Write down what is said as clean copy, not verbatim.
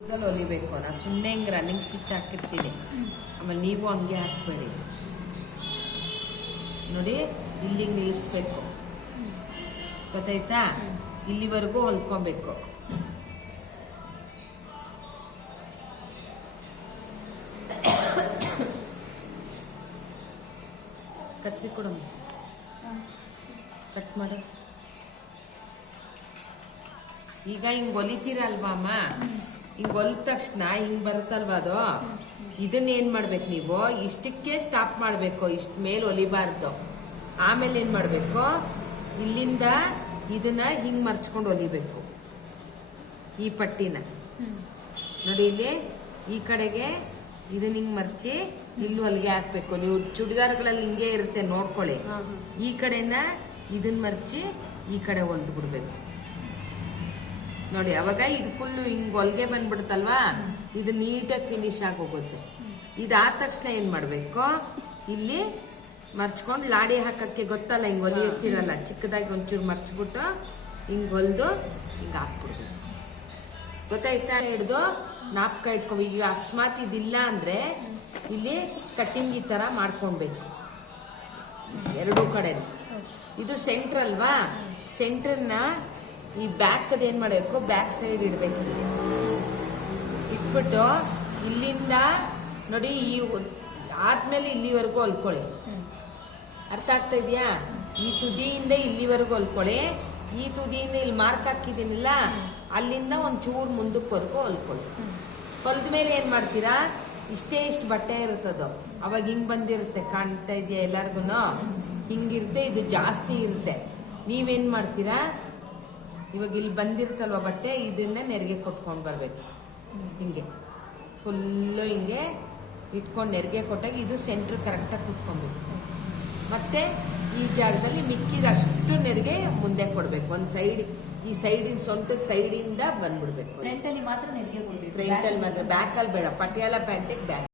ಹೊಲಿಬೇಕು. ನಾ ಸುಮ್ಮನೆ ಹಿಂಗೆ ರನ್ನಿಂಗ್ ಸ್ಟಿಚ್ ಹಾಕಿರ್ತೀನಿ. ಆಮೇಲೆ ನೀವು ಹಂಗೆ ಹಾಕ್ಬೇಡಿ ನೋಡಿ, ಇಲ್ಲಿಗೆ ನಿಲ್ಲಿಸ್ಬೇಕು, ಗೊತ್ತಾಯ್ತಾ? ಇಲ್ಲಿವರೆಗೂ ಹೊಲ್ಕೊಬೇಕು. ಕತ್ರಿ ಕೊಡಮ್ಮ, ಕಟ್ ಮಾಡು. ಈಗ ಹಿಂಗೆ ಹೊಲಿತೀರಲ್ವಾ ಅಮ್ಮ, ಹಿಂಗೆ ಹೊಲಿದ ತಕ್ಷಣ ಹಿಂಗೆ ಬರುತ್ತಲ್ವ ಅದು, ಇದನ್ನ ಏನು ಮಾಡ್ಬೇಕು ನೀವು, ಇಷ್ಟಕ್ಕೆ ಸ್ಟಾಪ್ ಮಾಡಬೇಕು, ಇಷ್ಟ ಮೇಲೆ ಹೊಲಿಬಾರ್ದು. ಆಮೇಲೆ ಏನು ಮಾಡಬೇಕು, ಇಲ್ಲಿಂದ ಇದನ್ನ ಹಿಂಗೆ ಮರ್ಚ್ಕೊಂಡು ಹೊಲಿಬೇಕು. ಈ ಪಟ್ಟಿನ ನೋಡಿ, ಇಲ್ಲಿ ಈ ಕಡೆಗೆ ಇದನ್ನ ಹಿಂಗೆ ಮರ್ಚಿ ಇಲ್ಲಿ ಹೊಲಿಗೆ ಹಾಕ್ಬೇಕು. ನೀವು ಚೂಡಿದಾರ್ಗಳಲ್ಲಿ ಹಿಂಗೆ ಇರುತ್ತೆ ನೋಡ್ಕೊಳ್ಳಿ. ಈ ಕಡೆನ ಇದನ್ನ ಮರ್ಚಿ ಈ ಕಡೆ ಹೊಲ್ದು ಬಿಡ್ಬೇಕು ನೋಡಿ. ಅವಾಗ ಇದು ಫುಲ್ಲು ಹಿಂಗೆ ಹೊಲಿಗೆ ಬಂದ್ಬಿಡುತ್ತಲ್ವಾ, ಇದು ನೀಟಾಗಿ ಫಿನಿಶ್ ಆಗಿ ಹೋಗುತ್ತೆ. ಇದಾದ ತಕ್ಷಣ ಏನು ಮಾಡಬೇಕು, ಇಲ್ಲಿ ಮರ್ಚ್ಕೊಂಡು ಲಾಡಿ ಹಾಕಕ್ಕೆ ಗೊತ್ತಲ್ಲ, ಹಿಂಗೆ ಹೊಲಿಯುತ್ತಿರಲ್ಲ, ಚಿಕ್ಕದಾಗಿ ಒಂಚೂರು ಮರ್ಚ್ಬಿಟ್ಟು ಹಿಂಗೆ ಹೊಲಿದು ಹಿಂಗೆ ಹಾಕ್ಬಿಡ್ಬೇಕು, ಗೊತ್ತಾಯ್ತಾ? ಹಿಡ್ದು ನಾಪ್ಕ ಇಟ್ಕೊ. ಈಗ ಅಕಸ್ಮಾತ್ ಇದಿಲ್ಲ ಅಂದರೆ ಇಲ್ಲಿ ಕಟ್ಟಿಂಗ್ ಈ ಥರ ಮಾಡ್ಕೊಳ್ಬೇಕು ಎರಡೂ ಕಡೆ. ಇದು ಸೆಂಟ್ರ್ ಅಲ್ವಾ, ಸೆಂಟ್ರನ್ನ ಈ ಬ್ಯಾಕದ ಏನು ಮಾಡಬೇಕು, ಬ್ಯಾಕ್ ಸೈಡ್ ಇಡಬೇಕು. ಇಟ್ಬಿಟ್ಟು ಇಲ್ಲಿಂದ ನೋಡಿ, ಈ ಆದ್ಮೇಲೆ ಇಲ್ಲಿವರೆಗೂ ಹೊಲ್ಕೊಳ್ಳಿ. ಅರ್ಥ ಆಗ್ತಾ ಇದೆಯಾ? ಈ ತುದಿಯಿಂದ ಇಲ್ಲಿವರೆಗೂ ಹೊಲ್ಕೊಳ್ಳಿ. ಈ ತುದಿಯಿಂದ ಇಲ್ಲಿ ಮಾರ್ಕ್ ಹಾಕಿದ್ದೀನಿಲ್ಲ, ಅಲ್ಲಿಂದ ಒಂಚೂರು ಮುಂದಕ್ವರೆಗೂ ಹೊಲ್ಕೊಳ್ಳಿ. ಹೊಲ್ದ ಮೇಲೆ ಏನು ಮಾಡ್ತೀರಾ, ಇಷ್ಟು ಬಟ್ಟೆ ಇರುತ್ತದೋ, ಅವಾಗ ಹಿಂಗೆ ಬಂದಿರುತ್ತೆ, ಕಾಣ್ತಾ ಇದೆಯಾ ಎಲ್ಲರಿಗೂ? ಹಿಂಗಿರುತ್ತೆ, ಇದು ಜಾಸ್ತಿ ಇರುತ್ತೆ. ನೀವೇನು ಮಾಡ್ತೀರಾ, ಇವಾಗ ಇಲ್ಲಿ ಬಂದಿರ್ತಲ್ವ ಬಟ್ಟೆ, ಇದನ್ನ ನೆರಿಗೆ ಕೊಟ್ಕೊಂಡು ಬರಬೇಕು. ಹಿಂಗೆ ಫುಲ್ಲು ಹಿಂಗೆ ಇಟ್ಕೊಂಡು ನೆರಿಗೆ ಕೊಟ್ಟಾಗ ಇದು ಸೆಂಟ್ರ್ ಕರೆಕ್ಟಾಗಿ ಕೂತ್ಕೊಬೇಕು. ಮತ್ತೆ ಈ ಜಾಗದಲ್ಲಿ ಮಿಕ್ಕಿದಷ್ಟು ನೆರಿಗೆ ಮುಂದೆ ಕೊಡಬೇಕು. ಒಂದು ಸೈಡ್, ಈ ಸೈಡಿನ ಸೊಂಟದ ಸೈಡಿಂದ ಬಂದ್ಬಿಡ್ಬೇಕು. ಫ್ರಂಟಲ್ಲಿ ಮಾತ್ರ ನೆರಿಗೆ ಕೊಡಬೇಕು, ಫ್ರಂಟಲ್ಲಿ ಮಾತ್ರ, ಬ್ಯಾಕಲ್ಲಿ ಬೇಡ. ಪಟಿಯಾಲ ಪ್ಯಾಂಟಿಗೆ ಬ್ಯಾಕ್.